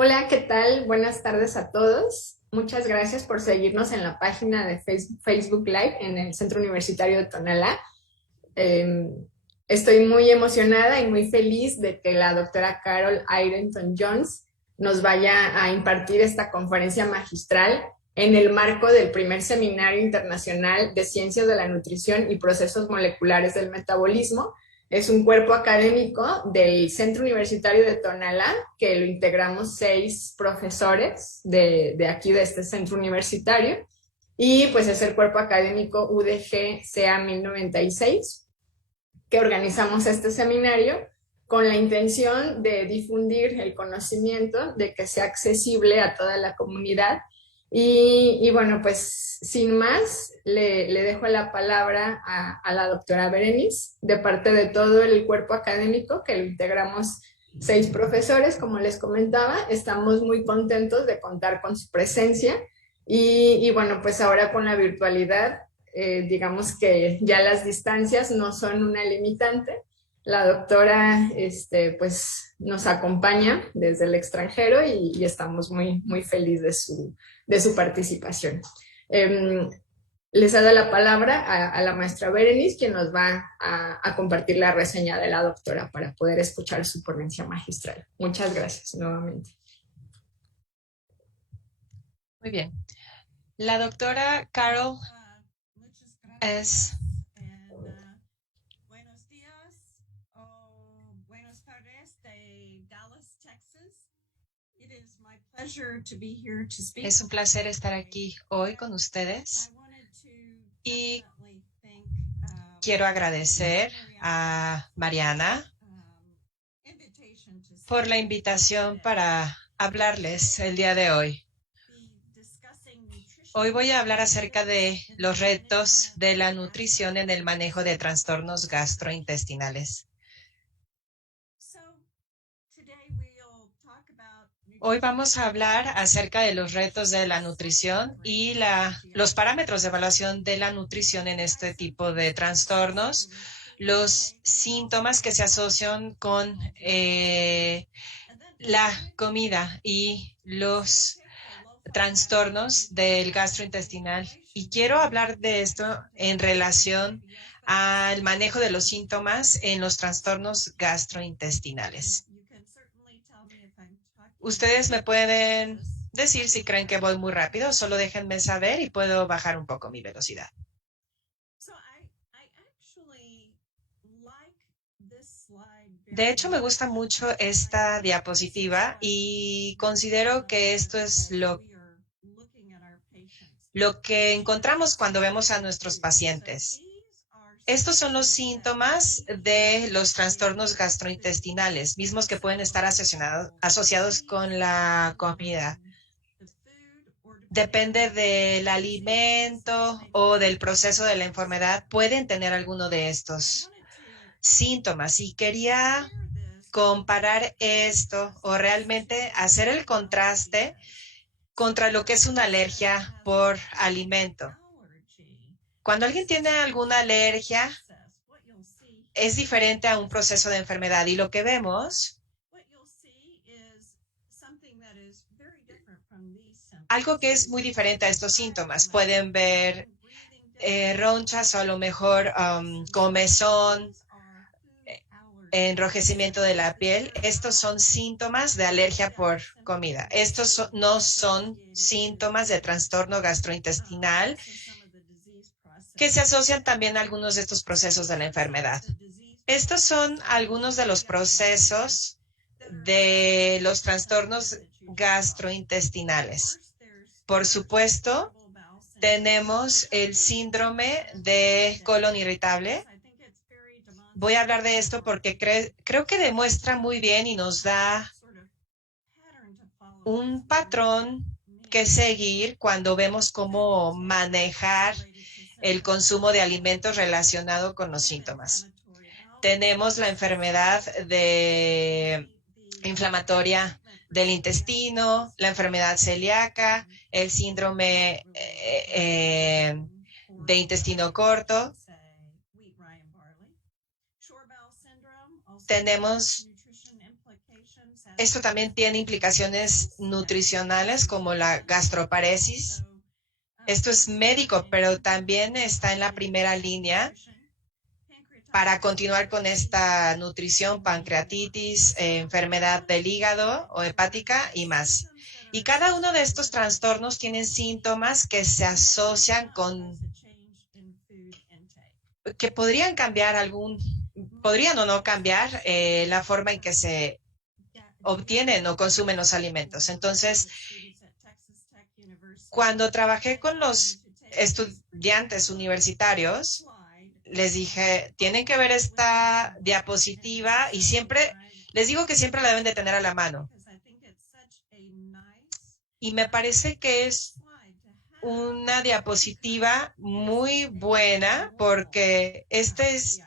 Hola, ¿qué tal? Buenas tardes a todos. Muchas gracias por seguirnos en la página de Facebook Live en el Centro Universitario de Tonalá. Eh, Estoy muy emocionada y muy feliz de que la doctora Carol Ireton Jones nos vaya a impartir esta conferencia magistral en el marco del primer Seminario Internacional de Ciencias de la Nutrición y Procesos Moleculares del Metabolismo. Es un cuerpo académico del Centro Universitario de Tonalá, que lo integramos 6 profesores de aquí, de este centro universitario, y pues es el cuerpo académico UDG CA 1096 que organizamos este seminario con la intención de difundir el conocimiento, de que sea accesible a toda la comunidad. Bueno, pues sin más, le dejo la palabra a la doctora Berenice, de parte de todo el cuerpo académico, que lo integramos 6 profesores, como les comentaba. Estamos muy contentos de contar con su presencia bueno, pues ahora con la virtualidad, digamos que ya las distancias no son una limitante. La doctora, pues, nos acompaña desde el extranjero y estamos muy, muy felices de su participación. Eh, Les cedo la palabra a la maestra Berenice, quien nos va a compartir la reseña de la doctora para poder escuchar su ponencia magistral. Muchas gracias nuevamente. Muy bien. La doctora Carol es Buenos días o buenas tardes de Dallas, Texas. It is my pleasure to be here to speak. Es un placer estar aquí hoy con ustedes y quiero agradecer a Mariana por la invitación para hablarles el día de hoy. Hoy voy a hablar acerca de los retos de la nutrición en el manejo de trastornos gastrointestinales. Hoy vamos a hablar acerca de los retos de la nutrición y los parámetros de evaluación de la nutrición en este tipo de trastornos, los síntomas que se asocian con la comida y los trastornos del gastrointestinal. Y quiero hablar de esto en relación al manejo de los síntomas en los trastornos gastrointestinales. Ustedes me pueden decir si creen que voy muy rápido, solo déjenme saber y puedo bajar un poco mi velocidad. De hecho, me gusta mucho esta diapositiva y considero que esto es lo que encontramos cuando vemos a nuestros pacientes. Estos son los síntomas de los trastornos gastrointestinales, mismos que pueden estar asociados con la comida. Depende del alimento o del proceso de la enfermedad, pueden tener alguno de estos síntomas. Y quería comparar esto o realmente hacer el contraste contra lo que es una alergia por alimento. Cuando alguien tiene alguna alergia, es diferente a un proceso de enfermedad y lo que vemos, algo que es muy diferente a estos síntomas, pueden ver ronchas o a lo mejor comezón, enrojecimiento de la piel. Estos son síntomas de alergia por comida. Estos no son síntomas de trastorno gastrointestinal que se asocian también a algunos de estos procesos de la enfermedad. Estos son algunos de los procesos de los trastornos gastrointestinales. Por supuesto, tenemos el síndrome de colon irritable. Voy a hablar de esto porque creo que demuestra muy bien y nos da un patrón que seguir cuando vemos cómo manejar el consumo de alimentos relacionado con los síntomas. Tenemos la enfermedad inflamatoria del intestino, la enfermedad celíaca, el síndrome de intestino corto. Tenemos Esto también tiene implicaciones nutricionales como la gastroparesis. Esto es médico, pero también está en la primera línea para continuar con esta nutrición, pancreatitis, enfermedad del hígado o hepática y más. Y cada uno de estos trastornos tienen síntomas que se asocian con, que podrían cambiar podrían o no cambiar la forma en que se obtienen o consumen los alimentos. Entonces, cuando trabajé con los estudiantes universitarios, les dije, tienen que ver esta diapositiva y siempre, les digo que siempre la deben de tener a la mano. Y me parece que es una diapositiva muy buena porque este es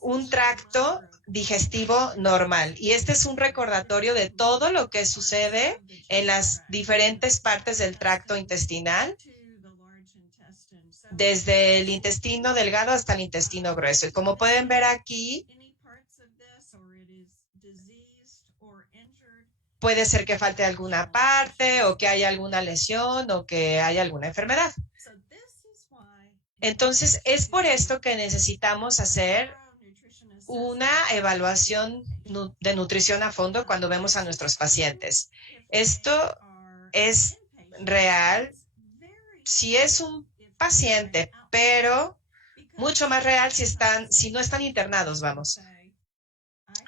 un tracto digestivo normal y este es un recordatorio de todo lo que sucede en las diferentes partes del tracto intestinal, desde el intestino delgado hasta el intestino grueso. Y como pueden ver aquí, puede ser que falte alguna parte o que haya alguna lesión o que haya alguna enfermedad. Entonces, es por esto que necesitamos hacer una evaluación de nutrición a fondo cuando vemos a nuestros pacientes. Esto es real si es un paciente, pero mucho más real si no están internados, vamos.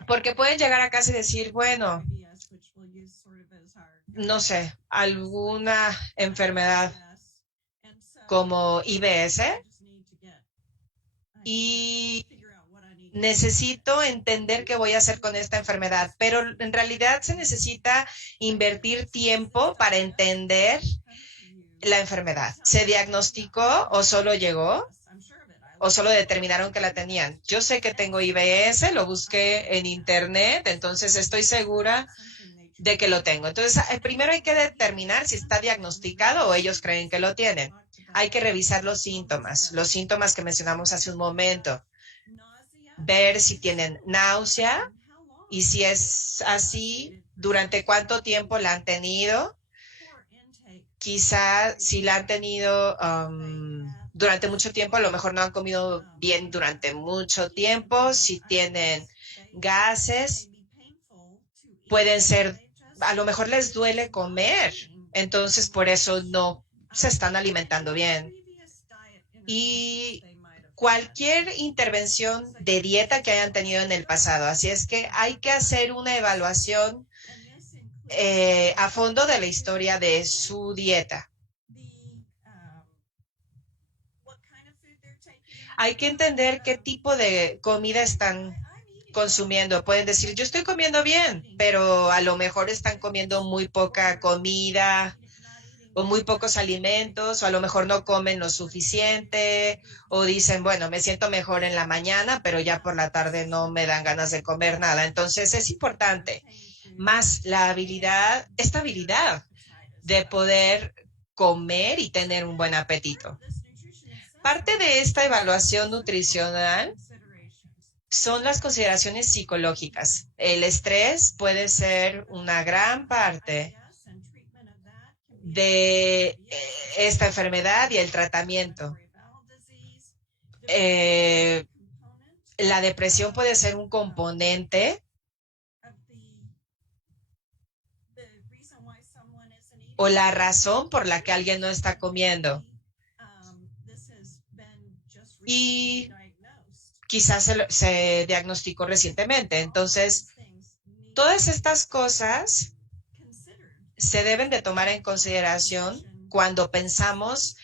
Porque pueden llegar a casa y decir, bueno, no sé, alguna enfermedad como IBS y necesito entender qué voy a hacer con esta enfermedad, pero en realidad se necesita invertir tiempo para entender la enfermedad. ¿Se diagnosticó o solo llegó? ¿O solo determinaron que la tenían? Yo sé que tengo IBS, lo busqué en internet, entonces estoy segura de que lo tengo. Entonces, primero hay que determinar si está diagnosticado o ellos creen que lo tienen. Hay que revisar los síntomas que mencionamos hace un momento. Ver si tienen náusea y si es así, durante cuánto tiempo la han tenido. Quizá si la han tenido durante mucho tiempo, a lo mejor no han comido bien durante mucho tiempo. Si tienen gases, pueden ser, a lo mejor les duele comer, entonces por eso no se están alimentando bien. Y cualquier intervención de dieta que hayan tenido en el pasado. Así es que hay que hacer una evaluación a fondo de la historia de su dieta. Hay que entender qué tipo de comida están consumiendo. Pueden decir, yo estoy comiendo bien, pero a lo mejor están comiendo muy poca comida o muy pocos alimentos, o a lo mejor no comen lo suficiente, o dicen, bueno, me siento mejor en la mañana, pero ya por la tarde no me dan ganas de comer nada. Entonces es importante más esta habilidad de poder comer y tener un buen apetito. Parte de esta evaluación nutricional son las consideraciones psicológicas. El estrés puede ser una gran parte de esta enfermedad y el tratamiento. La depresión puede ser un componente o la razón por la que alguien no está comiendo. Y quizás se diagnosticó recientemente. Entonces, todas estas cosas se deben de tomar en consideración cuando pensamos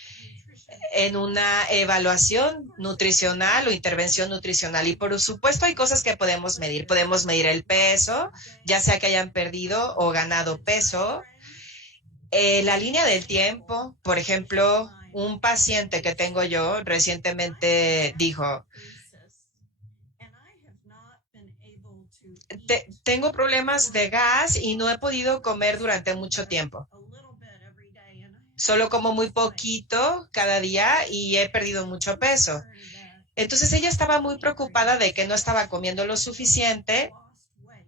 en una evaluación nutricional o intervención nutricional. Y por supuesto hay cosas que podemos medir. Podemos medir el peso, ya sea que hayan perdido o ganado peso. La línea del tiempo, por ejemplo, un paciente que tengo yo recientemente dijo, tengo problemas de gas y no he podido comer durante mucho tiempo. Solo como muy poquito cada día y he perdido mucho peso. Entonces ella estaba muy preocupada de que no estaba comiendo lo suficiente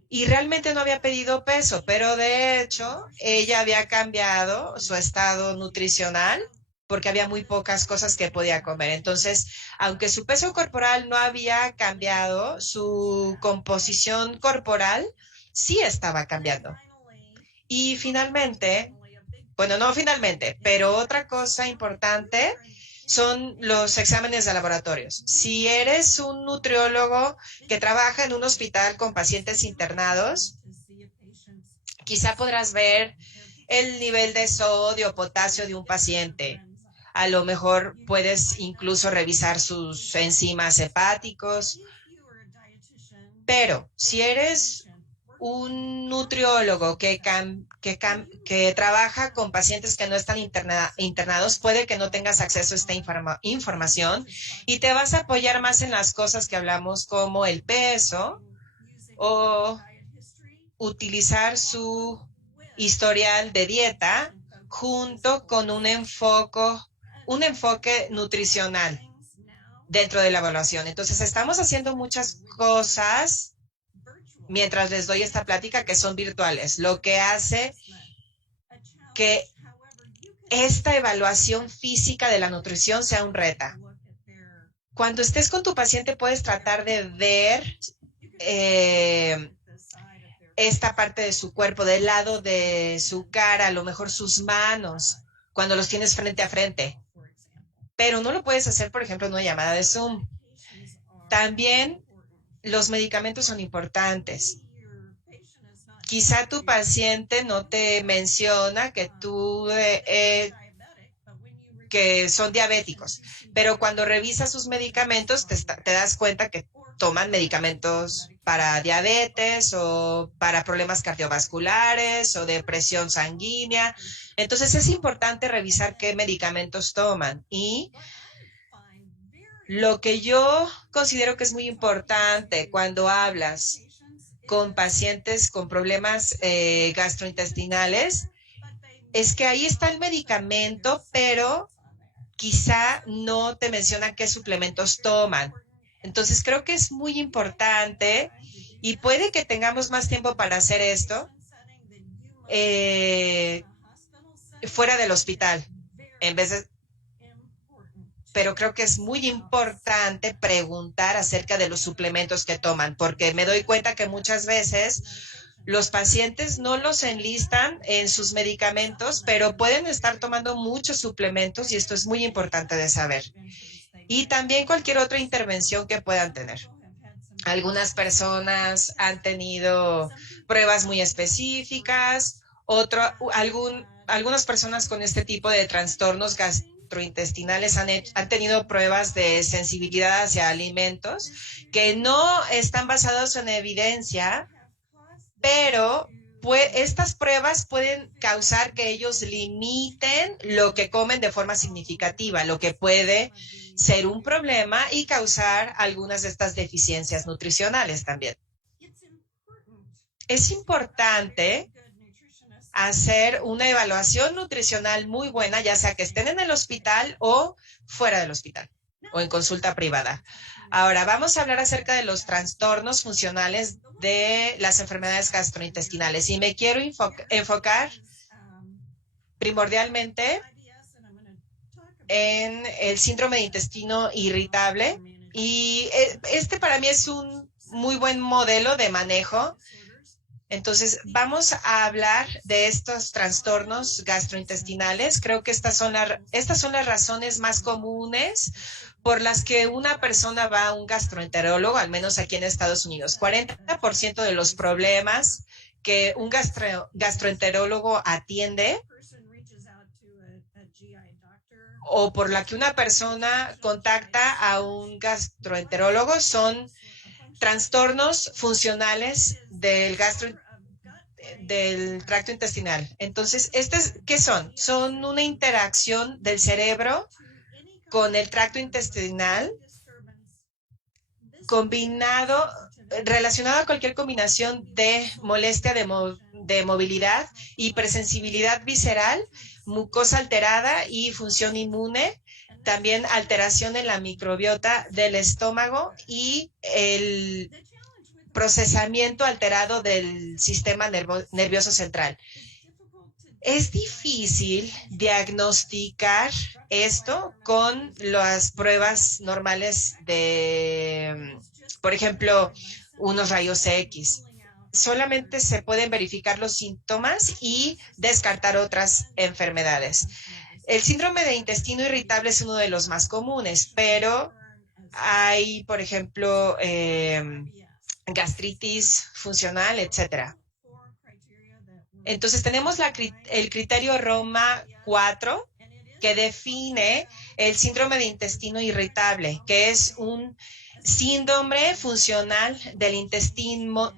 y realmente no había perdido peso, pero de hecho ella había cambiado su estado nutricional porque había muy pocas cosas que podía comer. Entonces, aunque su peso corporal no había cambiado, su composición corporal sí estaba cambiando. Y finalmente, bueno, no finalmente, pero otra cosa importante son los exámenes de laboratorios. Si eres un nutriólogo que trabaja en un hospital con pacientes internados, quizá podrás ver el nivel de sodio o potasio de un paciente. A lo mejor puedes incluso revisar sus enzimas hepáticos, pero si eres un nutriólogo que trabaja con pacientes que no están internados, puede que no tengas acceso a esta información y te vas a apoyar más en las cosas que hablamos como el peso o utilizar su historial de dieta junto con un enfoque nutricional dentro de la evaluación. Entonces, estamos haciendo muchas cosas mientras les doy esta plática que son virtuales, lo que hace que esta evaluación física de la nutrición sea un reto. Cuando estés con tu paciente puedes tratar de ver esta parte de su cuerpo, del lado de su cara, a lo mejor sus manos, cuando los tienes frente a frente. Pero no lo puedes hacer, por ejemplo, en una llamada de Zoom. También los medicamentos son importantes. Quizá tu paciente no te menciona que que son diabéticos, pero cuando revisas sus medicamentos te das cuenta que toman medicamentos para diabetes o para problemas cardiovasculares o de presión sanguínea. Entonces es importante revisar qué medicamentos toman. Y lo que yo considero que es muy importante cuando hablas con pacientes con problemas gastrointestinales es que ahí está el medicamento, pero quizá no te mencionan qué suplementos toman. Entonces creo que es muy importante y puede que tengamos más tiempo para hacer esto fuera del hospital, en vez de, pero creo que es muy importante preguntar acerca de los suplementos que toman, porque me doy cuenta que muchas veces los pacientes no los enlistan en sus medicamentos, pero pueden estar tomando muchos suplementos y esto es muy importante de saber. Y también cualquier otra intervención que puedan tener. Algunas personas han tenido pruebas muy específicas, algunas personas con este tipo de trastornos gastrointestinales han tenido pruebas de sensibilidad hacia alimentos que no están basados en evidencia, pero estas pruebas pueden causar que ellos limiten lo que comen de forma significativa, lo que puede ser un problema y causar algunas de estas deficiencias nutricionales también. Es importante hacer una evaluación nutricional muy buena, ya sea que estén en el hospital o fuera del hospital o en consulta privada. Ahora, vamos a hablar acerca de los trastornos funcionales de las enfermedades gastrointestinales y me quiero enfocar primordialmente en el síndrome de intestino irritable y este para mí es un muy buen modelo de manejo. Entonces, vamos a hablar de estos trastornos gastrointestinales. Creo que estas son las razones más comunes por las que una persona va a un gastroenterólogo, al menos aquí en Estados Unidos. 40% de los problemas que un gastroenterólogo atiende o por la que una persona contacta a un gastroenterólogo son trastornos funcionales del tracto intestinal. Entonces, ¿qué son? Son una interacción del cerebro con el tracto intestinal relacionado a cualquier combinación de molestia de movilidad, hipersensibilidad visceral, mucosa alterada y función inmune, también alteración en la microbiota del estómago y procesamiento alterado del sistema nervioso central. Es difícil diagnosticar esto con las pruebas normales de, por ejemplo, unos rayos X. Solamente se pueden verificar los síntomas y descartar otras enfermedades. El síndrome de intestino irritable es uno de los más comunes, pero hay, por ejemplo, gastritis funcional, etcétera. Entonces tenemos el criterio Roma 4 que define el síndrome de intestino irritable, que es un síndrome funcional del intestino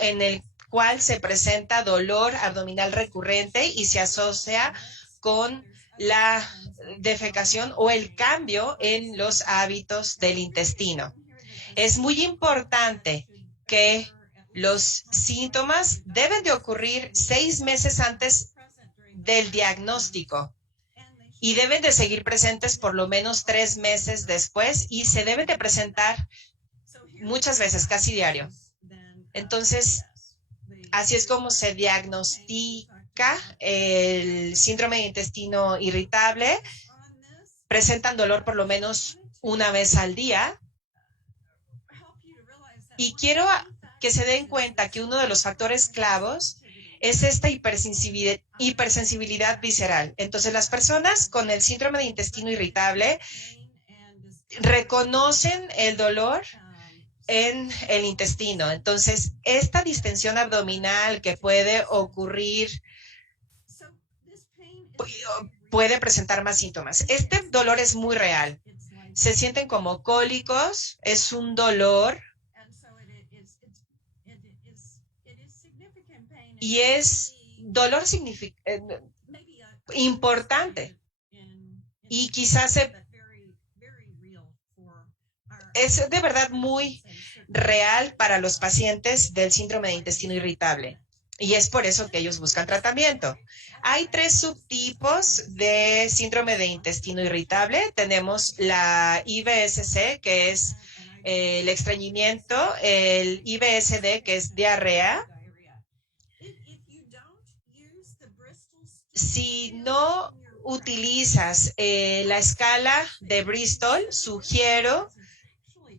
en el cual se presenta dolor abdominal recurrente y se asocia con la defecación o el cambio en los hábitos del intestino. Es muy importante que los síntomas deben de ocurrir 6 meses antes del diagnóstico y deben de seguir presentes por lo menos 3 meses después y se deben de presentar muchas veces, casi diario. Entonces, así es como se diagnostica el síndrome de intestino irritable. Presentan dolor por lo menos una vez al día. Y quiero que se den cuenta que uno de los factores clavos es esta hipersensibilidad visceral. Entonces, las personas con el síndrome de intestino irritable reconocen el dolor en el intestino. Entonces, esta distensión abdominal que puede ocurrir puede presentar más síntomas. Este dolor es muy real. Se sienten como cólicos, es un dolor y es dolor importante. Y quizás es de verdad muy real para los pacientes del síndrome de intestino irritable. Y es por eso que ellos buscan tratamiento. Hay 3 subtipos de síndrome de intestino irritable. Tenemos la IBS-C, que es el estreñimiento, el IBS-D, que es diarrea. Si no utilizas la escala de Bristol, sugiero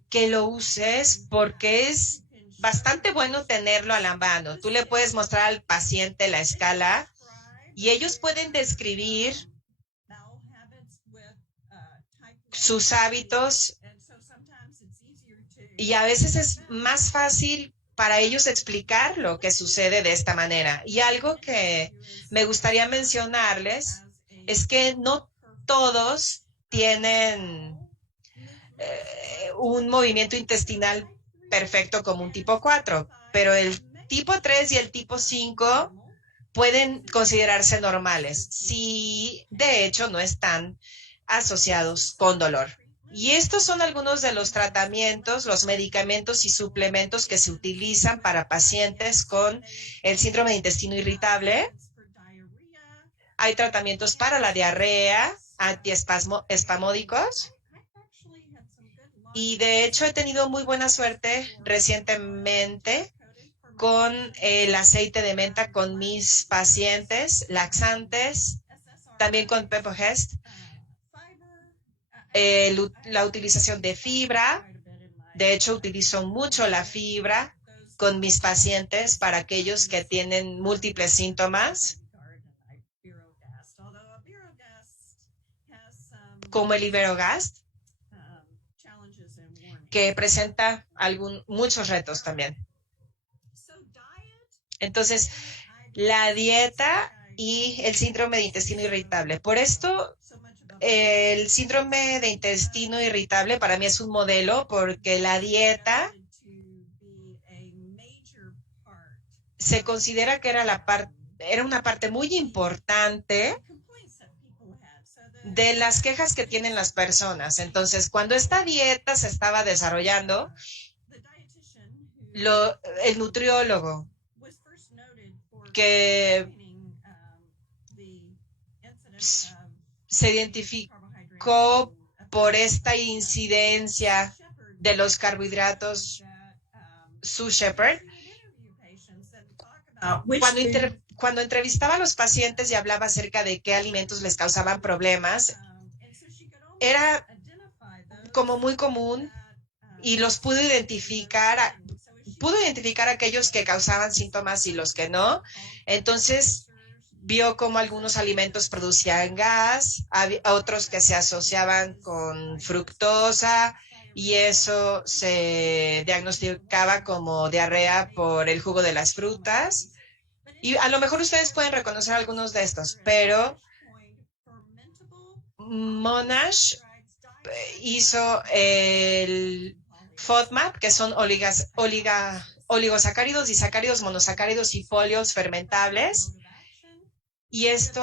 que lo uses porque es bastante bueno tenerlo a la mano. Tú le puedes mostrar al paciente la escala y ellos pueden describir sus hábitos y a veces es más fácil para ellos explicar lo que sucede de esta manera. Y algo que me gustaría mencionarles es que no todos tienen un movimiento intestinal perfecto como un tipo 4, pero el tipo 3 y el tipo 5 pueden considerarse normales si de hecho no están asociados con dolor. Y estos son algunos de los tratamientos, los medicamentos y suplementos que se utilizan para pacientes con el síndrome de intestino irritable. Hay tratamientos para la diarrea, antiespasmódicos. Y de hecho he tenido muy buena suerte recientemente con el aceite de menta con mis pacientes, laxantes, también con Pepogest. La utilización de fibra. De hecho, utilizo mucho la fibra con mis pacientes para aquellos que tienen múltiples síntomas, como el Iberogast, que presenta muchos retos también. Entonces, la dieta y el síndrome de intestino irritable. Por esto, el síndrome de intestino irritable para mí es un modelo porque la dieta se considera que era una parte muy importante de las quejas que tienen las personas. Entonces, cuando esta dieta se estaba desarrollando, el nutriólogo que se identificó por esta incidencia de los carbohidratos Sue Shepherd, Which cuando entrevistaba a los pacientes y hablaba acerca de qué alimentos les causaban problemas, era como muy común y los pudo identificar aquellos que causaban síntomas y los que no. Entonces vio cómo algunos alimentos producían gas, otros que se asociaban con fructosa, y eso se diagnosticaba como diarrea por el jugo de las frutas. Y a lo mejor ustedes pueden reconocer algunos de estos, pero Monash hizo el FODMAP, que son oligosacáridos, disacáridos, monosacáridos y polios fermentables. Y este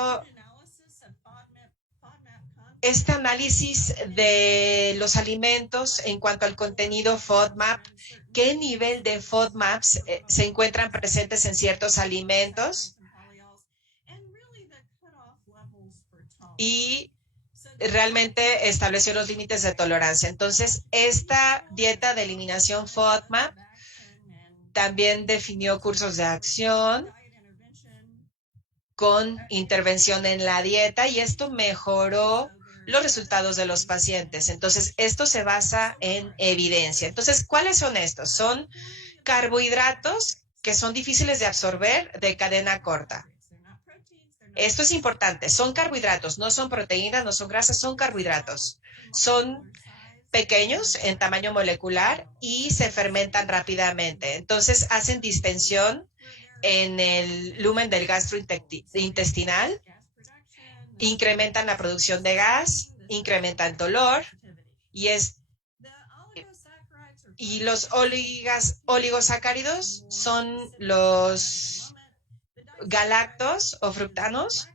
análisis de los alimentos en cuanto al contenido FODMAP, qué nivel de FODMAPs se encuentran presentes en ciertos alimentos, y realmente estableció los límites de tolerancia. Entonces, esta dieta de eliminación FODMAP también definió cursos de acción con intervención en la dieta, y esto mejoró los resultados de los pacientes. Entonces, esto se basa en evidencia. Entonces, ¿cuáles son estos? Son carbohidratos que son difíciles de absorber, de cadena corta. Esto es importante. Son carbohidratos, no son proteínas, no son grasas, son carbohidratos. Son pequeños en tamaño molecular y se fermentan rápidamente. Entonces, hacen distensión en el lumen del gastrointestinal, incrementan la producción de gas, incrementan dolor, y los oligosacáridos son los galactos o fructanos.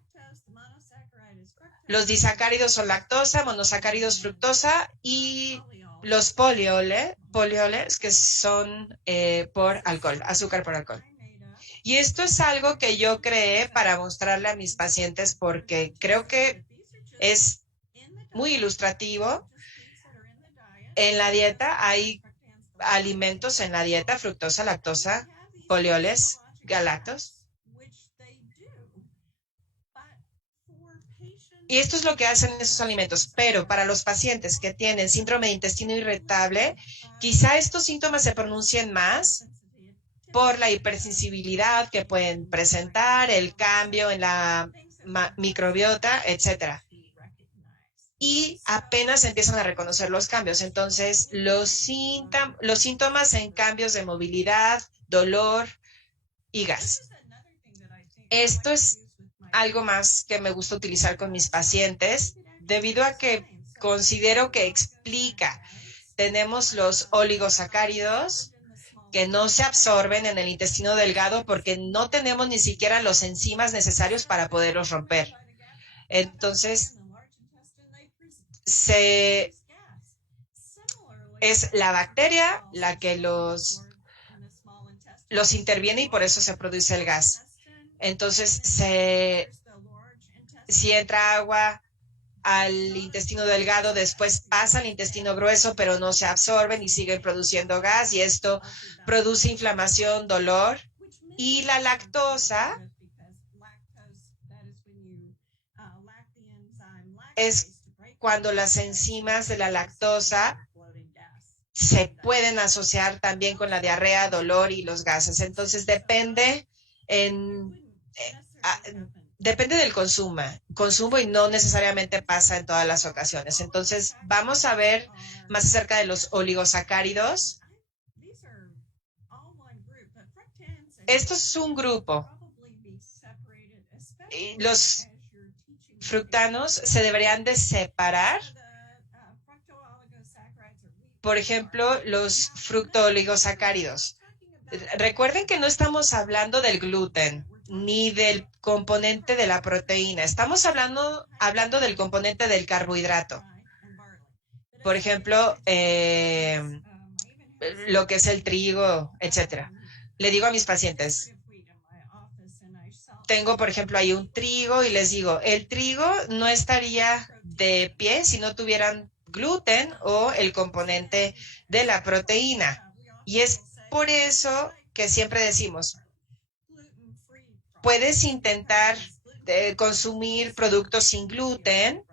Los disacáridos son lactosa, monosacáridos fructosa, y los polioles que son por alcohol, azúcar por alcohol. Y esto es algo que yo creé para mostrarle a mis pacientes porque creo que es muy ilustrativo. En la dieta hay alimentos en la dieta, fructosa, lactosa, polioles, galactos. Y esto es lo que hacen esos alimentos. Pero para los pacientes que tienen síndrome de intestino irritable, quizá estos síntomas se pronuncien más por la hipersensibilidad que pueden presentar, el cambio en la microbiota, etcétera. Y apenas empiezan a reconocer los cambios. Entonces, los síntomas en cambios de movilidad, dolor y gas. Esto es algo más que me gusta utilizar con mis pacientes, debido a que considero que explica. Tenemos los oligosacáridos que no se absorben en el intestino delgado porque no tenemos ni siquiera los enzimas necesarios para poderlos romper. Entonces, es la bacteria la que los interviene, y por eso se produce el gas. Entonces, si entra agua al intestino delgado, después pasa al intestino grueso, pero no se absorben y siguen produciendo gas, y esto produce inflamación, dolor. Y la lactosa es cuando las enzimas de la lactosa se pueden asociar también con la diarrea, dolor y los gases. Entonces, depende del consumo, y no necesariamente pasa en todas las ocasiones. Entonces, vamos a ver más acerca de los oligosacáridos. Esto es un grupo. Y los fructanos se deberían de separar. Por ejemplo, los fructooligosacáridos. Recuerden que no estamos hablando del gluten ni del componente de la proteína. Estamos hablando del componente del carbohidrato. Por ejemplo, lo que es el trigo, etcétera. Le digo a mis pacientes, tengo, por ejemplo, ahí un trigo, y les digo, el trigo no estaría de pie si no tuvieran gluten o el componente de la proteína. Y es por eso que siempre decimos, puedes intentar consumir productos sin gluten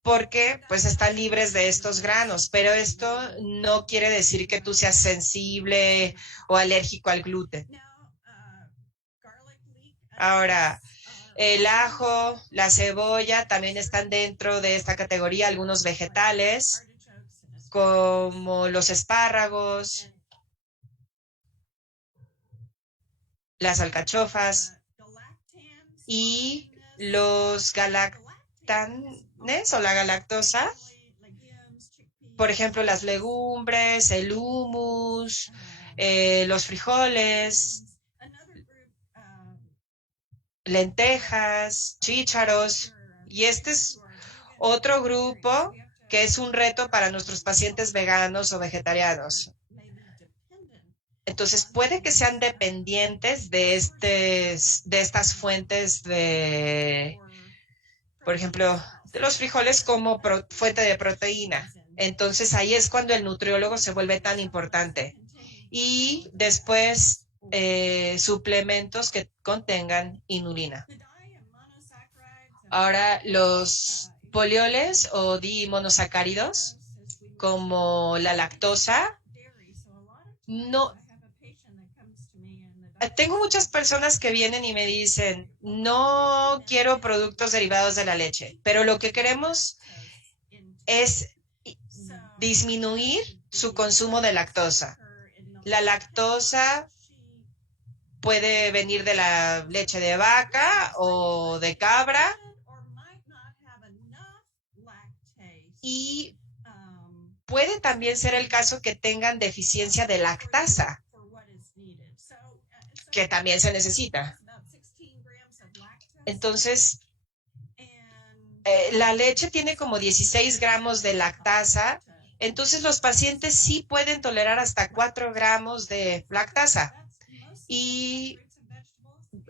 porque pues están libres de estos granos, pero esto no quiere decir que tú seas sensible o alérgico al gluten. Ahora, el ajo, la cebolla también están dentro de esta categoría, algunos vegetales como los espárragos, las alcachofas y los galactanes o la galactosa, por ejemplo, las legumbres, el hummus, los frijoles, lentejas, chícharos. Y este es otro grupo que es un reto para nuestros pacientes veganos o vegetarianos. Entonces, puede que sean dependientes de estas fuentes de, por ejemplo, de los frijoles como fuente de proteína. Entonces, ahí es cuando el nutriólogo se vuelve tan importante. Y después, suplementos que contengan inulina. Ahora, los polioles o dimonosacáridos, como la lactosa, no. Tengo muchas personas que vienen y me dicen, no quiero productos derivados de la leche, pero lo que queremos es disminuir su consumo de lactosa. La lactosa puede venir de la leche de vaca o de cabra y puede también ser el caso que tengan deficiencia de lactasa, que también se necesita. Entonces, la leche tiene como 16 gramos de lactasa, entonces los pacientes sí pueden tolerar hasta 4 gramos de lactasa. Y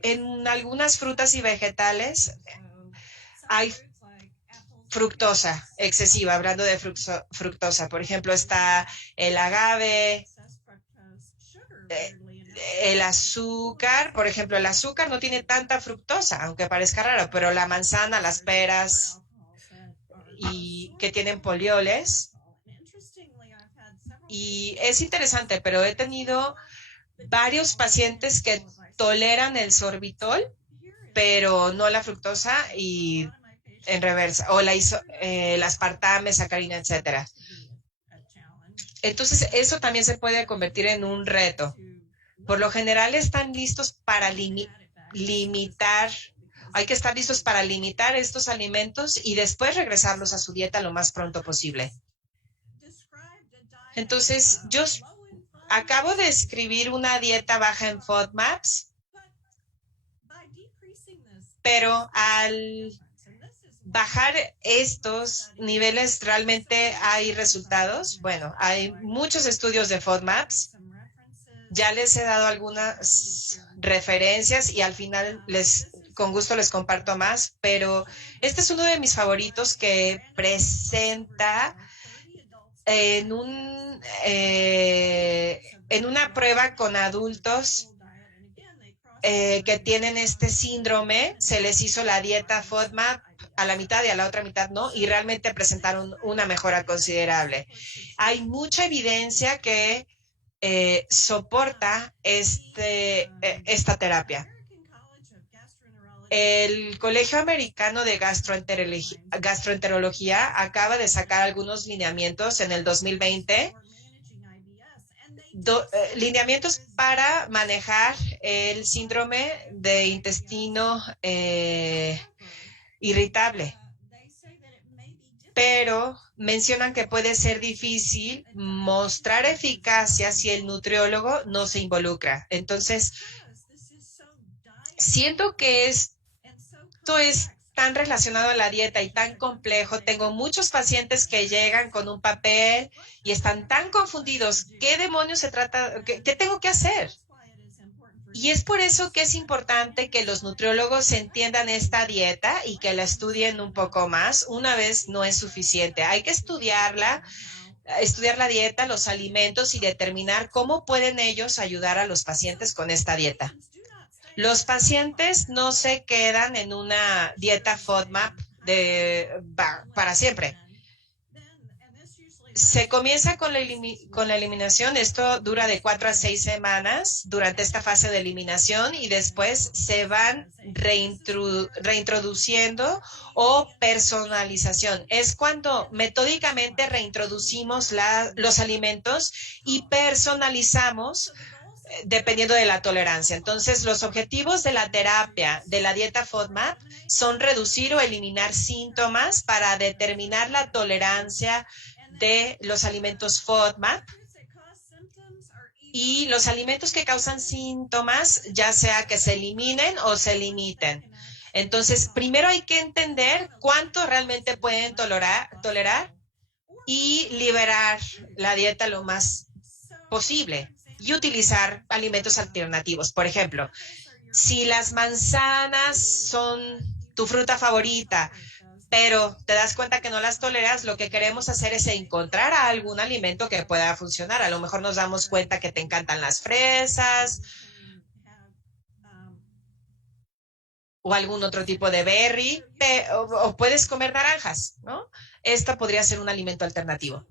en algunas frutas y vegetales hay fructosa excesiva, hablando de fructosa. Por ejemplo, está el agave, el azúcar. Por ejemplo, el azúcar no tiene tanta fructosa, aunque parezca raro, pero la manzana, las peras y que tienen polioles. Y es interesante, pero he tenido varios pacientes que toleran el sorbitol, pero no la fructosa y en reversa, o el aspartame, sacarina, etcétera. Entonces, eso también se puede convertir en un reto. Por lo general están listos para limitar, hay que estar listos para limitar estos alimentos y después regresarlos a su dieta lo más pronto posible. Entonces, yo acabo de escribir una dieta baja en FODMAPs, pero al bajar estos niveles realmente hay resultados. Bueno, hay muchos estudios de FODMAPs. Ya les he dado algunas referencias y al final con gusto les comparto más, pero este es uno de mis favoritos que presenta en una prueba con adultos que tienen este síndrome. Se les hizo la dieta FODMAP a la mitad y a la otra mitad no, y realmente presentaron una mejora considerable. Hay mucha evidencia que soporta esta terapia. El Colegio Americano de Gastroenterología acaba de sacar algunos lineamientos en el 2020, lineamientos para manejar el síndrome de intestino irritable. Pero mencionan que puede ser difícil mostrar eficacia si el nutriólogo no se involucra. Entonces, siento que esto es tan relacionado a la dieta y tan complejo. Tengo muchos pacientes que llegan con un papel y están tan confundidos. ¿Qué demonios se trata? ¿Qué tengo que hacer? Y es por eso que es importante que los nutriólogos entiendan esta dieta y que la estudien un poco más. Una vez no es suficiente. Hay que estudiarla estudiar la dieta, los alimentos y determinar cómo pueden ellos ayudar a los pacientes con esta dieta. Los pacientes no se quedan en una dieta FODMAP para siempre. Se comienza con la eliminación, esto dura de 4 a 6 semanas durante esta fase de eliminación y después se van reintroduciendo o personalización. Es cuando metódicamente reintroducimos los alimentos y personalizamos dependiendo de la tolerancia. Entonces, los objetivos de la terapia de la dieta FODMAP son reducir o eliminar síntomas para determinar la tolerancia de los alimentos FODMAP y los alimentos que causan síntomas, ya sea que se eliminen o se limiten. Entonces, primero hay que entender cuánto realmente pueden tolerar y liberar la dieta lo más posible y utilizar alimentos alternativos. Por ejemplo, si las manzanas son tu fruta favorita, pero te das cuenta que no las toleras, lo que queremos hacer es encontrar algún alimento que pueda funcionar. A lo mejor nos damos cuenta que te encantan las fresas o algún otro tipo de berry, o puedes comer naranjas, ¿no? Esta podría ser un alimento alternativo.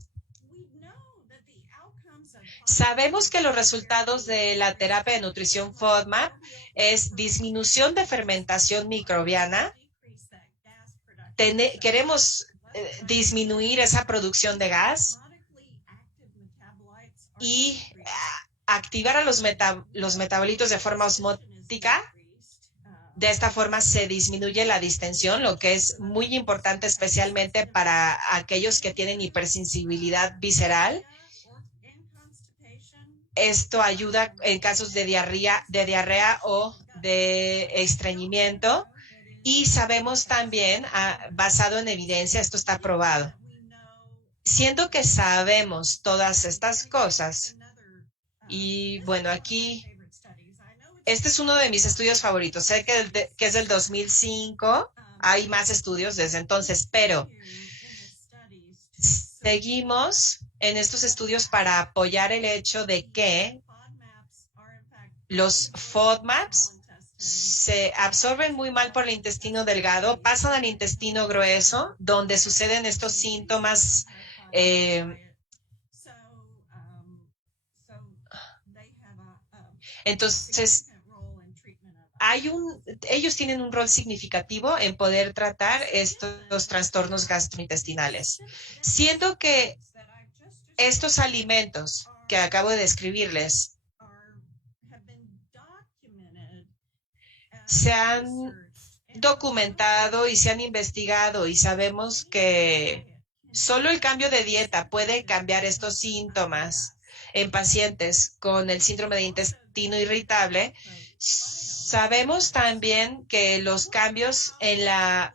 Sabemos que los resultados de la terapia de nutrición FODMAP es disminución de fermentación microbiana. Queremos disminuir esa producción de gas y activar a los metabolitos de forma osmótica. De esta forma se disminuye la distensión, lo que es muy importante especialmente para aquellos que tienen hipersensibilidad visceral. Esto ayuda en casos de diarrea o de estreñimiento. Y sabemos también, basado en evidencia, esto está probado. Siendo que sabemos todas estas cosas, y bueno, aquí, este es uno de mis estudios favoritos. Sé que es del 2005, hay más estudios desde entonces, pero seguimos en estos estudios para apoyar el hecho de que los FODMAPs se absorben muy mal por el intestino delgado, pasan al intestino grueso, donde suceden estos síntomas. Entonces, ellos tienen un rol significativo en poder tratar estos trastornos gastrointestinales. Siendo que estos alimentos que acabo de describirles se han documentado y se han investigado y sabemos que solo el cambio de dieta puede cambiar estos síntomas en pacientes con el síndrome de intestino irritable. Sabemos también que los cambios en la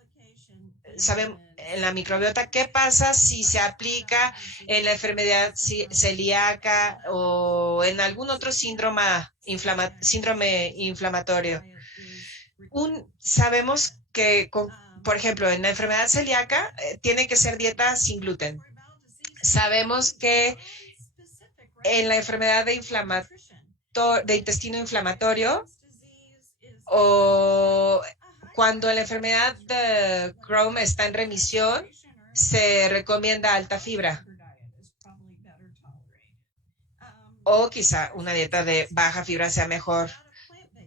microbiota, ¿qué pasa si se aplica en la enfermedad celíaca o en algún otro síndrome inflamatorio? Sabemos que, por ejemplo, en la enfermedad celíaca tiene que ser dieta sin gluten. Sabemos que en la enfermedad de intestino inflamatorio o cuando la enfermedad de Crohn está en remisión, se recomienda alta fibra o quizá una dieta de baja fibra sea mejor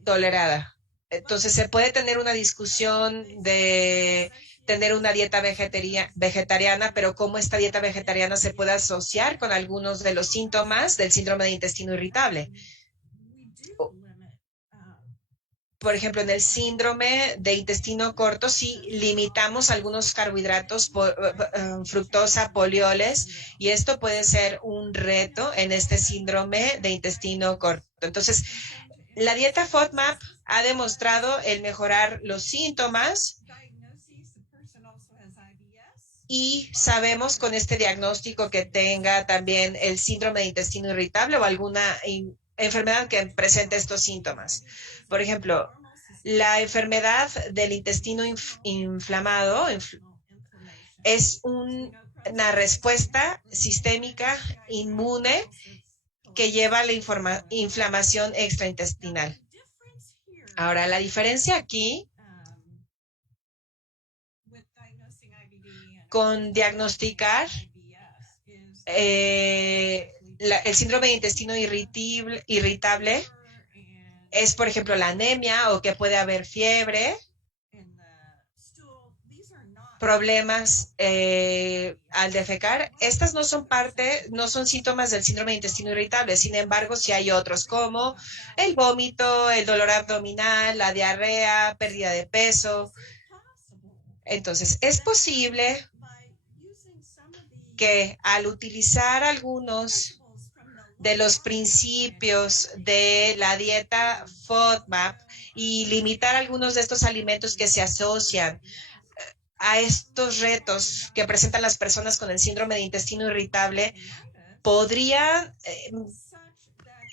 tolerada. Entonces se puede tener una discusión de tener una dieta vegetariana, pero cómo esta dieta vegetariana se puede asociar con algunos de los síntomas del síndrome de intestino irritable. Por ejemplo, en el síndrome de intestino corto, sí limitamos algunos carbohidratos, fructosa, polioles, y esto puede ser un reto en este síndrome de intestino corto. Entonces, la dieta FODMAP ha demostrado el mejorar los síntomas y sabemos con este diagnóstico que tenga también el síndrome de intestino irritable o alguna enfermedad que presente estos síntomas. Por ejemplo, la enfermedad del intestino inflamado es una respuesta sistémica inmune que lleva a la inflamación extraintestinal. Ahora, la diferencia aquí con diagnosticar el síndrome de intestino irritable es, por ejemplo, la anemia o que puede haber fiebre, problemas al defecar. Estas no son no son síntomas del síndrome de intestino irritable. Sin embargo, sí hay otros como el vómito, el dolor abdominal, la diarrea, pérdida de peso. Entonces, es posible que al utilizar algunos de los principios de la dieta FODMAP y limitar algunos de estos alimentos que se asocian a estos retos que presentan las personas con el síndrome de intestino irritable, podrían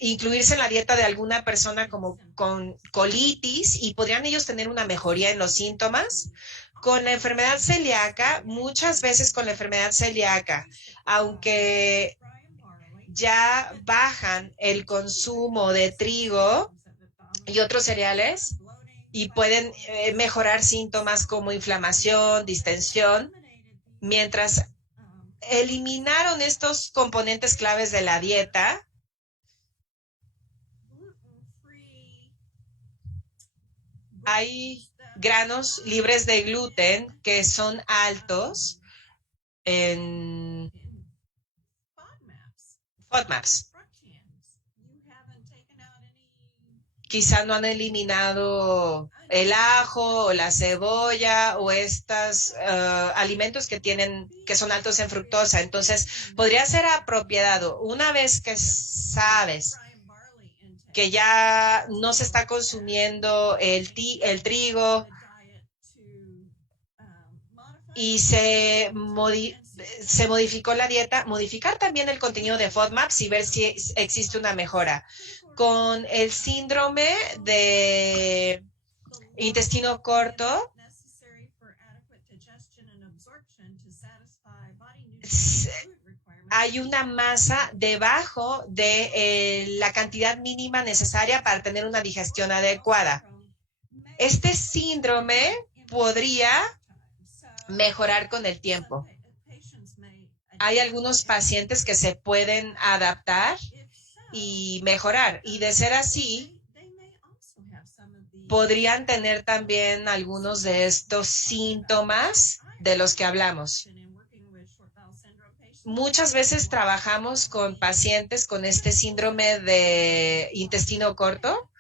incluirse en la dieta de alguna persona como con colitis y podrían ellos tener una mejoría en los síntomas. Con la enfermedad celíaca, muchas veces con la enfermedad celíaca, aunque ya bajan el consumo de trigo y otros cereales y pueden mejorar síntomas como inflamación, distensión, mientras eliminaron estos componentes claves de la dieta. Hay granos libres de gluten que son altos en FODMAPs. Quizá no han eliminado el ajo o la cebolla o estos alimentos que son altos en fructosa. Entonces, podría ser apropiado una vez que sabes que ya no se está consumiendo el trigo y se modificó la dieta, modificar también el contenido de FODMAPs y ver si existe una mejora. Con el síndrome de intestino corto, hay una masa debajo de la cantidad mínima necesaria para tener una digestión adecuada. Este síndrome podría mejorar con el tiempo. Hay algunos pacientes que se pueden adaptar y mejorar, y de ser así, podrían tener también algunos de estos síntomas de los que hablamos. Muchas veces trabajamos con pacientes con este síndrome de intestino corto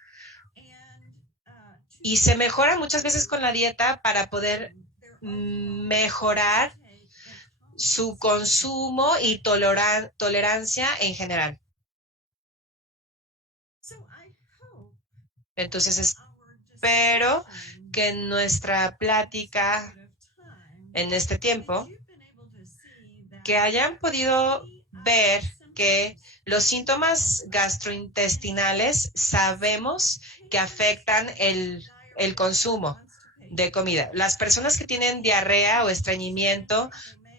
y se mejora muchas veces con la dieta para poder mejorar su consumo y tolerancia en general. Entonces, espero que en nuestra plática en este tiempo, que hayan podido ver que los síntomas gastrointestinales sabemos que afectan el consumo de comida. Las personas que tienen diarrea o estreñimiento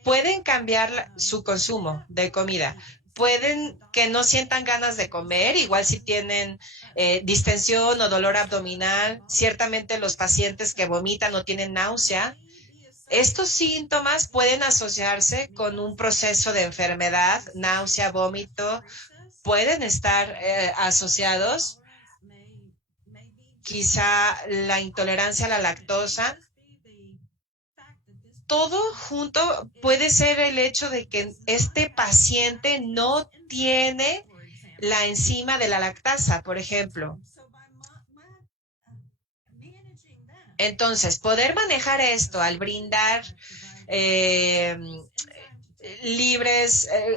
pueden cambiar su consumo de comida. Pueden que no sientan ganas de comer, igual si tienen distensión o dolor abdominal. Ciertamente los pacientes que vomitan o tienen náusea, estos síntomas pueden asociarse con un proceso de enfermedad, náusea, vómito, pueden estar asociados, quizá la intolerancia a la lactosa. Todo junto puede ser el hecho de que este paciente no tiene la enzima de la lactasa, por ejemplo. Entonces, poder manejar esto al brindar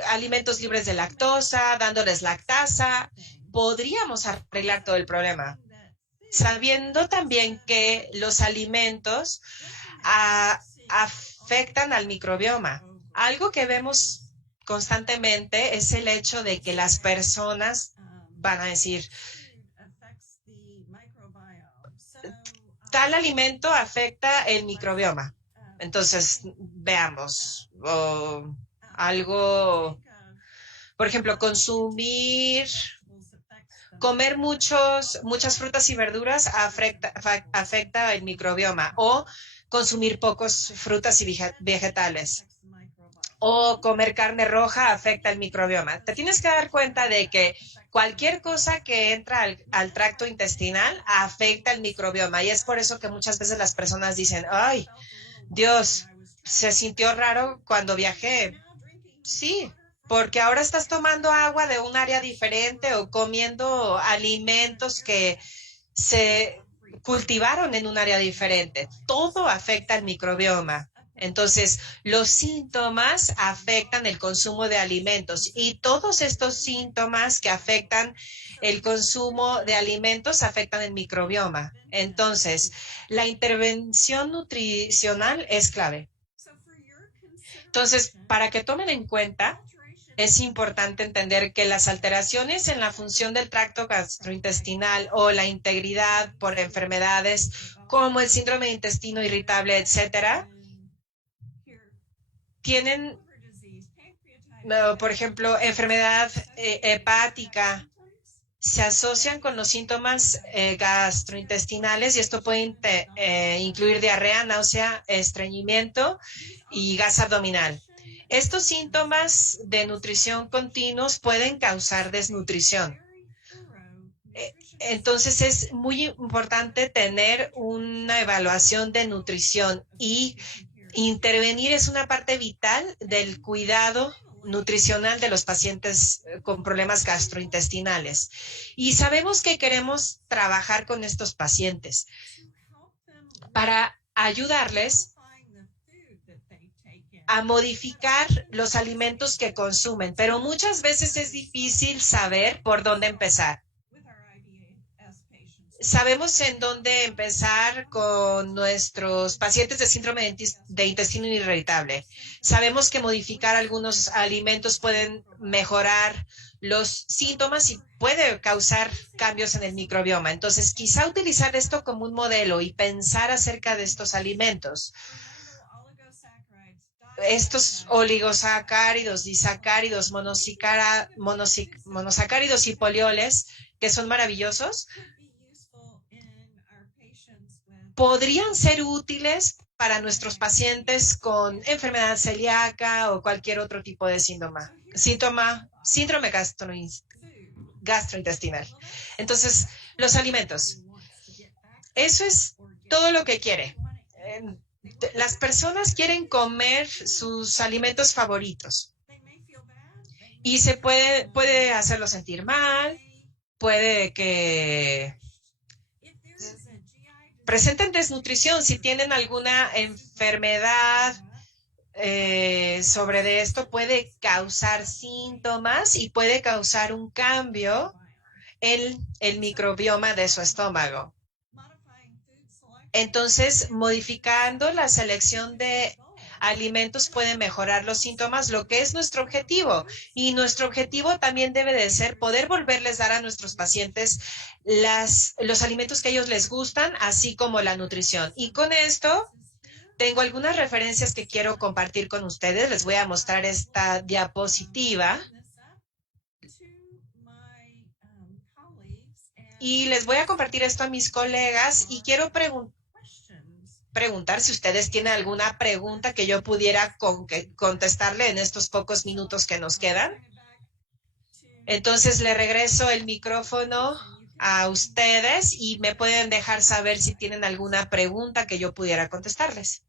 alimentos libres de lactosa, dándoles lactasa, podríamos arreglar todo el problema. Sabiendo también que los alimentos afectan al microbioma. Algo que vemos constantemente es el hecho de que las personas van a decir, tal alimento afecta el microbioma. Entonces, veamos, algo, por ejemplo, comer muchas frutas y verduras afecta el microbioma, o consumir pocos frutas y vegetales, o comer carne roja afecta el microbioma. Te tienes que dar cuenta de que cualquier cosa que entra al tracto intestinal afecta el microbioma, y es por eso que muchas veces las personas dicen, ay, Dios, se sintió raro cuando viajé. Sí, porque ahora estás tomando agua de un área diferente o comiendo alimentos que se cultivaron en un área diferente. Todo afecta al microbioma. Entonces, los síntomas afectan el consumo de alimentos, y todos estos síntomas que afectan el consumo de alimentos afectan el microbioma. Entonces, la intervención nutricional es clave. Entonces, para que tomen en cuenta, es importante entender que las alteraciones en la función del tracto gastrointestinal o la integridad por enfermedades como el síndrome de intestino irritable, etcétera, tienen, por ejemplo, enfermedad hepática, se asocian con los síntomas gastrointestinales, y esto puede incluir diarrea, náusea, estreñimiento y gas abdominal. Estos síntomas de nutrición continuos pueden causar desnutrición. Entonces es muy importante tener una evaluación de nutrición, y intervenir es una parte vital del cuidado nutricional de los pacientes con problemas gastrointestinales. Y sabemos que queremos trabajar con estos pacientes para ayudarles a modificar los alimentos que consumen, pero muchas veces es difícil saber por dónde empezar. Sabemos en dónde empezar con nuestros pacientes de síndrome de intestino irritable. Sabemos que modificar algunos alimentos pueden mejorar los síntomas y puede causar cambios en el microbioma. Entonces, quizá utilizar esto como un modelo y pensar acerca de estos alimentos. Estos oligosacáridos, disacáridos, monosacáridos y polioles, que son maravillosos, podrían ser útiles para nuestros pacientes con enfermedad celíaca o cualquier otro tipo de síndrome gastrointestinal. Entonces, los alimentos. Eso es todo lo que quiere. Las personas quieren comer sus alimentos favoritos, y se puede hacerlo sentir mal, puede que presenten desnutrición. Si tienen alguna enfermedad sobre de esto, puede causar síntomas y puede causar un cambio en el microbioma de su estómago. Entonces, modificando la selección de alimentos puede mejorar los síntomas, lo que es nuestro objetivo. Y nuestro objetivo también debe de ser poder volverles dar a nuestros pacientes los alimentos que a ellos les gustan, así como la nutrición. Y con esto tengo algunas referencias que quiero compartir con ustedes. Les voy a mostrar esta diapositiva. Y les voy a compartir esto a mis colegas, y quiero preguntar si ustedes tienen alguna pregunta que yo pudiera contestarle en estos pocos minutos que nos quedan. Entonces le regreso el micrófono a ustedes y me pueden dejar saber si tienen alguna pregunta que yo pudiera contestarles.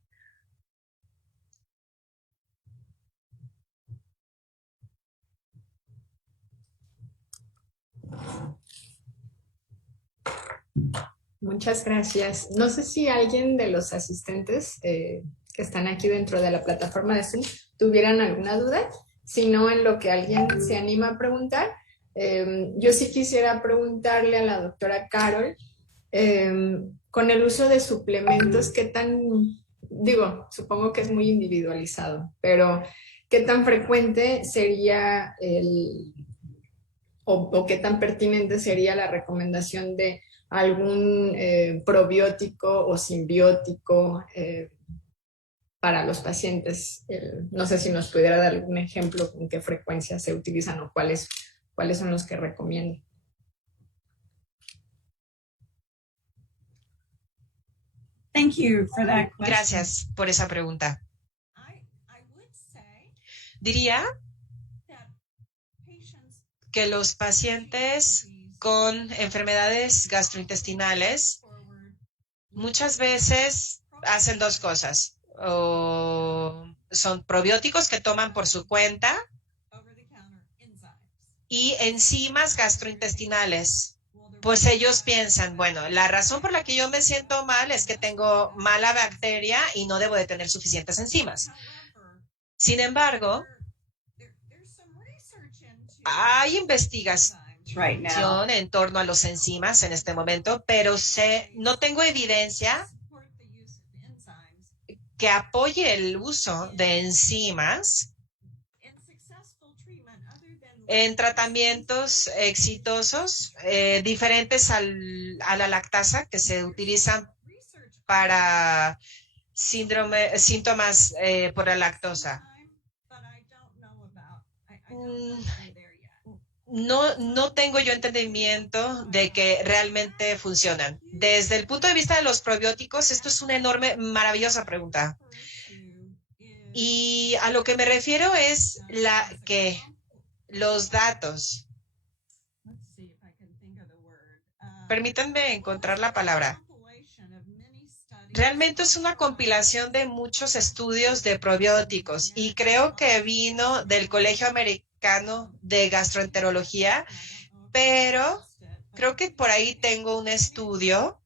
Muchas gracias. No sé si alguien de los asistentes que están aquí dentro de la plataforma de Zoom tuvieran alguna duda. Si no, en lo que alguien se anima a preguntar, yo sí quisiera preguntarle a la doctora Carol, con el uso de suplementos, ¿qué tan, digo, supongo que es muy individualizado, pero qué tan frecuente sería o qué tan pertinente sería la recomendación de algún probiótico o simbiótico para los pacientes. No sé si nos pudiera dar algún ejemplo con qué frecuencia se utilizan o cuáles son los que recomiendan. Thank you for that question. Gracias por esa pregunta. Diría que los pacientes con enfermedades gastrointestinales muchas veces hacen dos cosas. O son probióticos que toman por su cuenta y enzimas gastrointestinales. Pues ellos piensan, bueno, la razón por la que yo me siento mal es que tengo mala bacteria y no debo de tener suficientes enzimas. Sin embargo, hay investigación en torno a los enzimas en este momento, pero no tengo evidencia que apoye el uso de enzimas en tratamientos exitosos diferentes a la lactasa que se utilizan para síntomas por la lactosa. No tengo yo entendimiento de que realmente funcionan. Desde el punto de vista de los probióticos, esto es una enorme, maravillosa pregunta. Y a lo que me refiero es que los datos. Permítanme encontrar la palabra. Realmente es una compilación de muchos estudios de probióticos y creo que vino del Colegio Americano de Gastroenterología, pero creo que por ahí tengo un estudio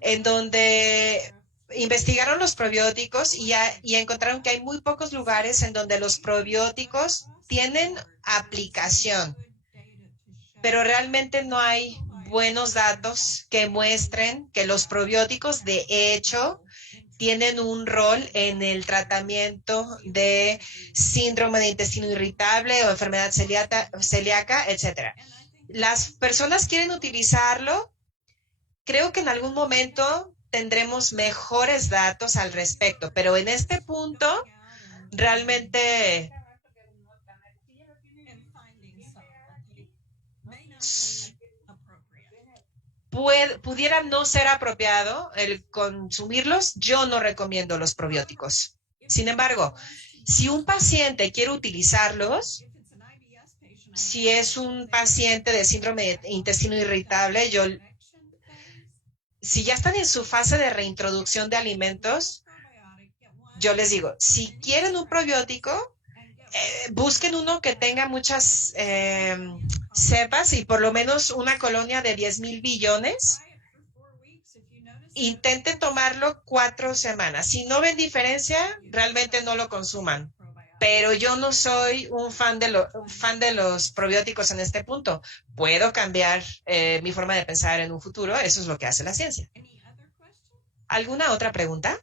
en donde investigaron los probióticos y encontraron que hay muy pocos lugares en donde los probióticos tienen aplicación, pero realmente no hay buenos datos que muestren que los probióticos de hecho tienen un rol en el tratamiento de síndrome de intestino irritable o enfermedad celíaca, etc. Las personas quieren utilizarlo. Creo que en algún momento tendremos mejores datos al respecto, pero en este punto realmente pudiera no ser apropiado el consumirlos. Yo no recomiendo los probióticos. Sin embargo, si un paciente quiere utilizarlos, si es un paciente de síndrome de intestino irritable, si ya están en su fase de reintroducción de alimentos, yo les digo, si quieren un probiótico, busquen uno que tenga muchas cepas y por lo menos una colonia de 10,000 billones. Intenten tomarlo 4 semanas. Si no ven diferencia, realmente no lo consuman. Pero yo no soy un fan de los probióticos en este punto. Puedo cambiar mi forma de pensar en un futuro. Eso es lo que hace la ciencia. ¿Alguna otra pregunta?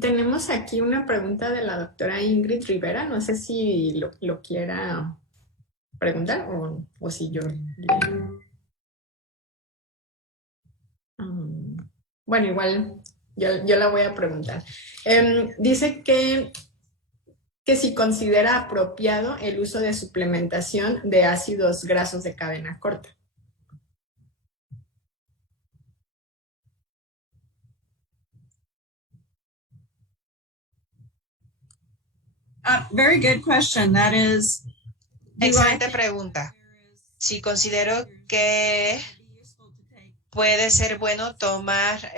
Tenemos aquí una pregunta de la doctora Ingrid Rivera. No sé si lo quiera preguntar o si yo... Bueno, igual yo la voy a preguntar. Dice que si considera apropiado el uso de suplementación de ácidos grasos de cadena corta. Very good question. That is. Excelente pregunta. Sí, considero que puede ser bueno tomar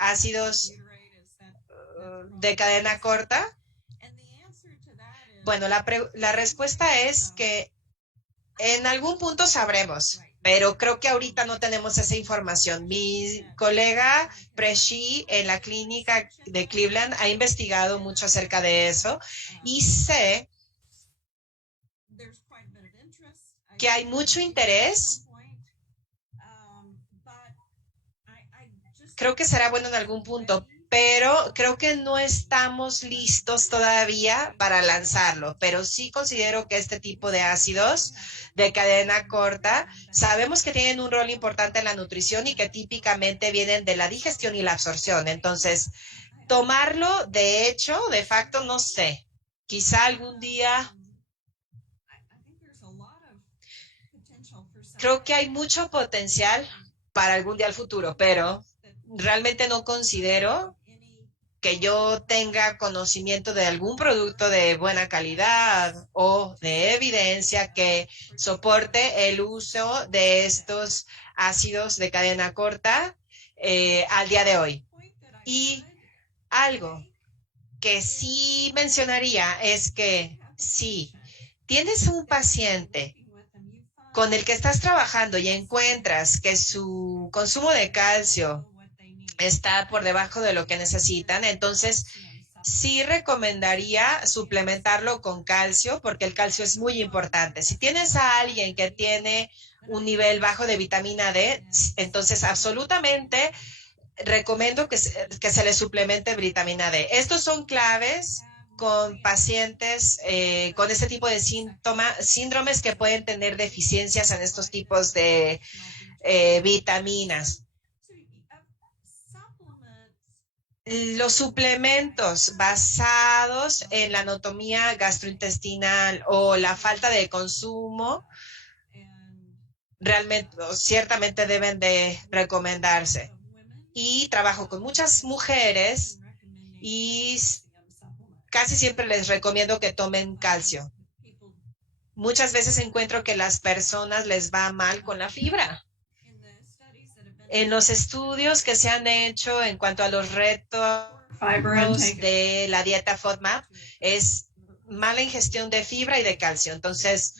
ácidos de cadena corta. Bueno, la respuesta es que en algún punto sabremos, pero creo que ahorita no tenemos esa información. Mi colega Preshi en la clínica de Cleveland ha investigado mucho acerca de eso y sé que hay mucho interés. Creo que será bueno en algún punto, pero creo que no estamos listos todavía para lanzarlo. Pero sí considero que este tipo de ácidos de cadena corta, sabemos que tienen un rol importante en la nutrición y que típicamente vienen de la digestión y la absorción. Entonces, tomarlo de hecho, de facto, no sé. Quizá algún día. Creo que hay mucho potencial para algún día al futuro, pero realmente no considero que yo tenga conocimiento de algún producto de buena calidad o de evidencia que soporte el uso de estos ácidos de cadena corta al día de hoy. Y algo que sí mencionaría es que si tienes un paciente con el que estás trabajando y encuentras que su consumo de calcio está por debajo de lo que necesitan, entonces sí recomendaría suplementarlo con calcio porque el calcio es muy importante. Si tienes a alguien que tiene un nivel bajo de vitamina D, entonces absolutamente recomiendo que se le suplemente vitamina D. Estos son claves con pacientes con este tipo de síndromes que pueden tener deficiencias en estos tipos de vitaminas. Los suplementos basados en la anatomía gastrointestinal o la falta de consumo realmente, ciertamente deben de recomendarse. Y trabajo con muchas mujeres y casi siempre les recomiendo que tomen calcio. Muchas veces encuentro que las personas les va mal con la fibra. En los estudios que se han hecho en cuanto a los retos de la dieta FODMAP, es mala ingestión de fibra y de calcio. Entonces,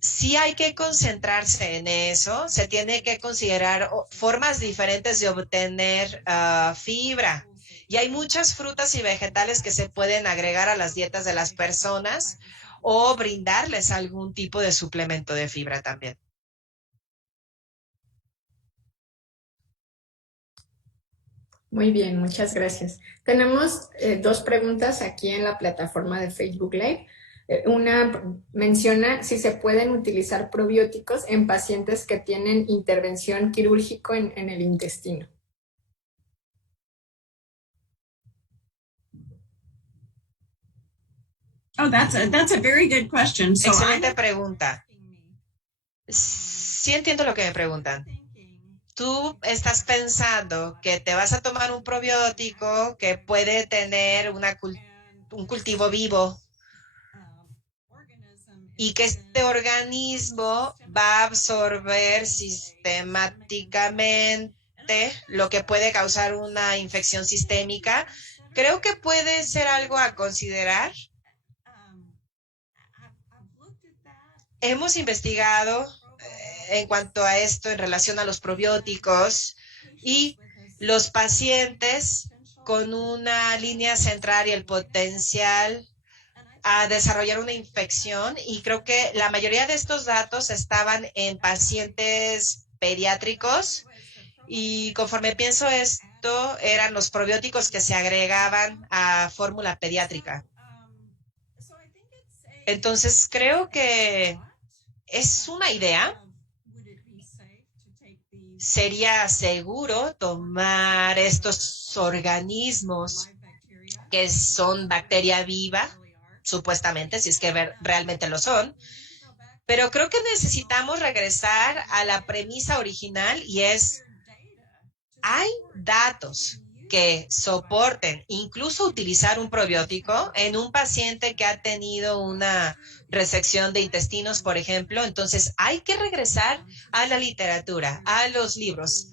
sí hay que concentrarse en eso. Se tiene que considerar formas diferentes de obtener fibra. Y hay muchas frutas y vegetales que se pueden agregar a las dietas de las personas o brindarles algún tipo de suplemento de fibra también. Muy bien, muchas gracias. Tenemos dos preguntas aquí en la plataforma de Facebook Live. Una menciona si se pueden utilizar probióticos en pacientes que tienen intervención quirúrgica en el intestino. Oh, that's a very good question. So excelente pregunta. Sí entiendo lo que me preguntan. Tú estás pensando que te vas a tomar un probiótico que puede tener un cultivo vivo y que este organismo va a absorber sistemáticamente lo que puede causar una infección sistémica. Creo que puede ser algo a considerar. Hemos investigado en cuanto a esto en relación a los probióticos y los pacientes con una línea central y el potencial a desarrollar una infección, y creo que la mayoría de estos datos estaban en pacientes pediátricos, y conforme pienso esto eran los probióticos que se agregaban a fórmula pediátrica. Entonces creo que es una idea. Sería seguro tomar estos organismos que son bacteria viva, supuestamente, si es que realmente lo son, pero creo que necesitamos regresar a la premisa original, y es, hay datos que soporten incluso utilizar un probiótico en un paciente que ha tenido una resección de intestinos, por ejemplo. Entonces hay que regresar a la literatura, a los libros,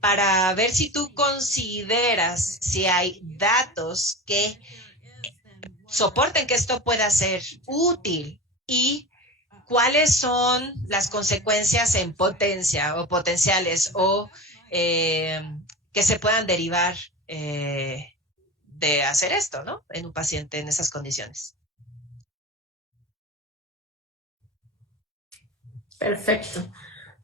para ver si tú consideras si hay datos que soporten que esto pueda ser útil y cuáles son las consecuencias en potencia o potenciales o que se puedan derivar de hacer esto, ¿no? En un paciente en esas condiciones. Perfecto.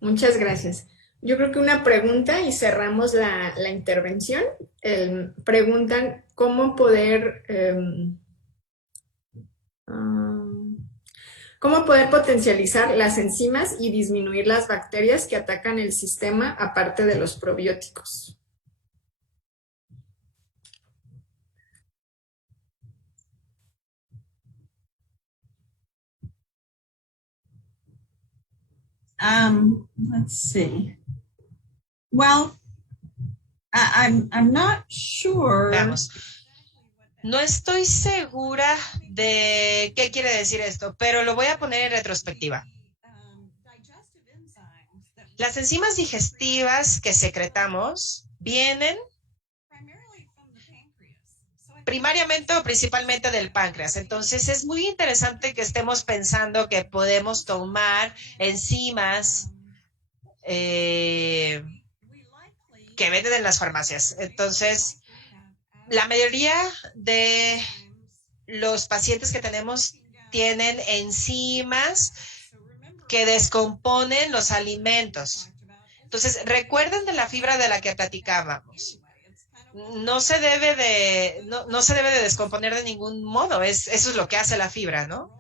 Muchas gracias. Yo creo que una pregunta y cerramos la intervención. Preguntan um, cómo poder potencializar las enzimas y disminuir las bacterias que atacan el sistema aparte de los probióticos. Let's see. Well, I'm not sure. Veamos. No estoy segura de qué quiere decir esto, pero lo voy a poner en retrospectiva. Las enzimas digestivas que secretamos vienen primariamente o principalmente del páncreas. Entonces es muy interesante que estemos pensando que podemos tomar enzimas que venden en las farmacias. Entonces, la mayoría de los pacientes que tenemos tienen enzimas que descomponen los alimentos. Entonces, recuerden de la fibra de la que platicábamos. No se debe de descomponer de ningún modo. Eso es lo que hace la fibra, ¿no?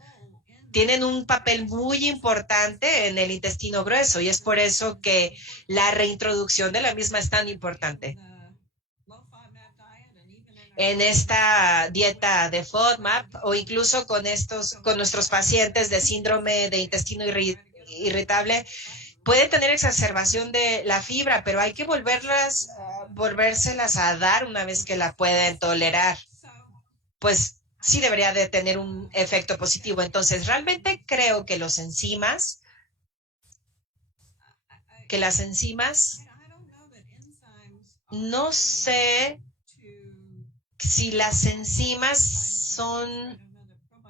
Tienen un papel muy importante en el intestino grueso y es por eso que la reintroducción de la misma es tan importante. En esta dieta de FODMAP o incluso con nuestros pacientes de síndrome de intestino irritable, pueden tener exacerbación de la fibra, pero hay que volvérselas a dar una vez que la pueden tolerar. Pues sí debería de tener un efecto positivo. Entonces, realmente creo que las enzimas no sé si las enzimas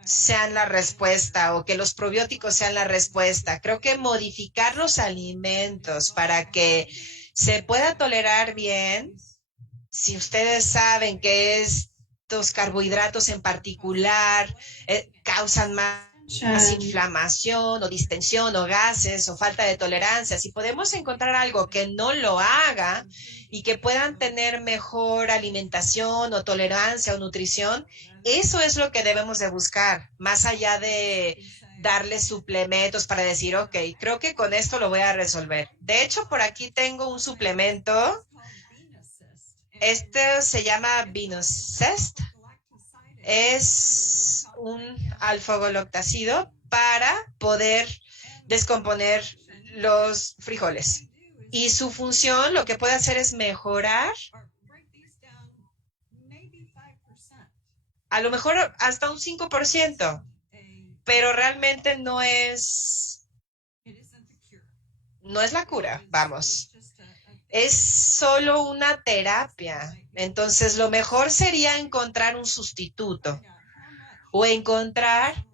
sean la respuesta o que los probióticos sean la respuesta. Creo que modificar los alimentos para que se pueda tolerar bien, si ustedes saben que estos carbohidratos en particular causan más inflamación o distensión o gases o falta de tolerancia, si podemos encontrar algo que no lo haga y que puedan tener mejor alimentación o tolerancia o nutrición, eso es lo que debemos de buscar, más allá de darles suplementos para decir, ok, creo que con esto lo voy a resolver. De hecho, por aquí tengo un suplemento. Este se llama Vinocest. Es un alfa-galactósido para poder descomponer los frijoles. Y su función, lo que puede hacer es mejorar a lo mejor hasta un 5%, pero realmente no es la cura, vamos. Es solo una terapia. Entonces, lo mejor sería encontrar un sustituto o encontrar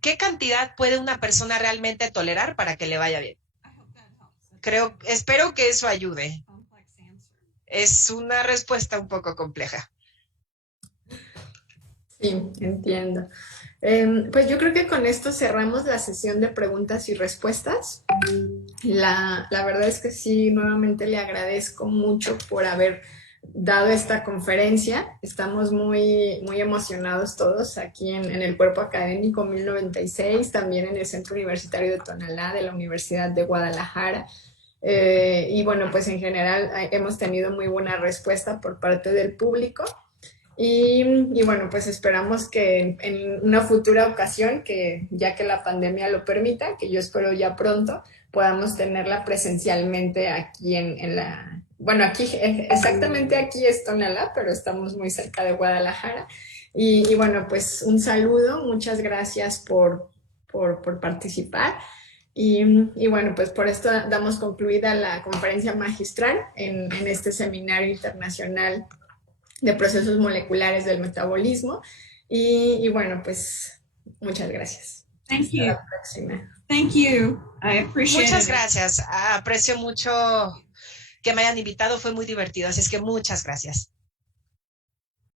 qué cantidad puede una persona realmente tolerar para que le vaya bien. Espero que eso ayude. Es una respuesta un poco compleja. Sí, entiendo. Pues yo creo que con esto cerramos la sesión de preguntas y respuestas. La verdad es que sí, nuevamente le agradezco mucho por haber dado esta conferencia. Estamos muy, muy emocionados todos aquí en el Cuerpo Académico 1096, también en el Centro Universitario de Tonalá de la Universidad de Guadalajara. Y bueno, pues en general hemos tenido muy buena respuesta por parte del público. Y bueno, pues esperamos que en una futura ocasión, que ya que la pandemia lo permita, que yo espero ya pronto, podamos tenerla presencialmente aquí bueno, aquí, exactamente aquí es Tonalá, pero estamos muy cerca de Guadalajara. Y bueno, pues un saludo, muchas gracias por participar. Y bueno, pues por esto damos concluida la conferencia magistral en este seminario internacional de procesos moleculares del metabolismo. Y bueno, pues muchas gracias. Thank you. Hasta la próxima. Thank you. I appreciate Muchas it. gracias. Aprecio mucho que me hayan invitado. Fue muy divertido. Así es que muchas gracias.